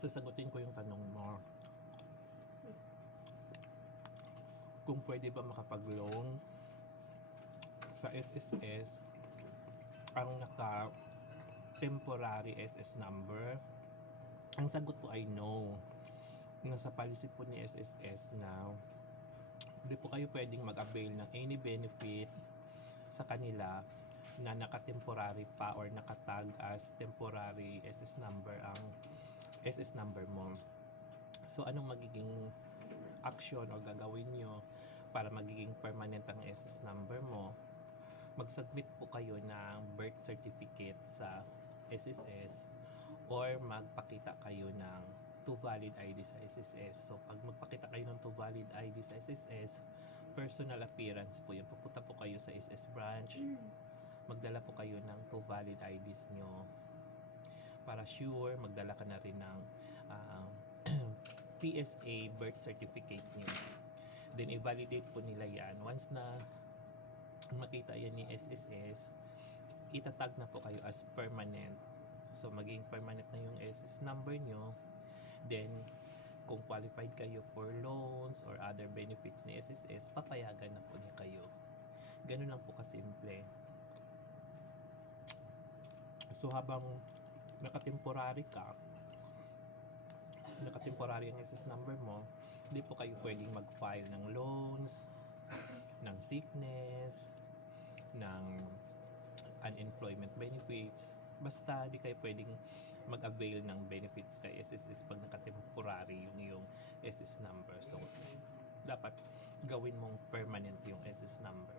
Sasagutin ko yung tanong mo. Kung pwede ba makapag-loan sa SSS ang naka-temporary SS number? Ang sagot po ay no. Nasa policy po ni SSS na hindi po kayo pwedeng mag-avail ng any benefit sa kanila na naka-temporary pa or nakatag as temporary SS number ang SS number mo. So anong magiging action o gagawin nyo para magiging permanent ang SS number mo? Mag-submit po kayo ng birth certificate sa SSS or magpakita kayo ng 2 valid ID sa SSS. So pag magpakita kayo ng 2 valid ID sa SSS, personal appearance po yun. Pupunta po kayo sa SS branch, magdala po kayo ng 2 valid IDs nyo. Para sure, magdala ka na rin ng PSA birth certificate nyo. Then i-validate po nila yan. Once na makita yan ni SSS, itatag na po kayo as permanent. So maging permanent na yung SS number nyo. Then kung qualified kayo for loans or other benefits ni SSS, papayagan na po niya kayo. Ganun lang po kasimple. So habang nakatemporary ang SS number mo, hindi po kayo pwedeng mag-file ng loans, ng sickness, ng unemployment benefits. Basta di kayo pwedeng mag-avail ng benefits kay SSS pag nakatemporary yung SS number. So dapat gawin mong permanent yung SS number.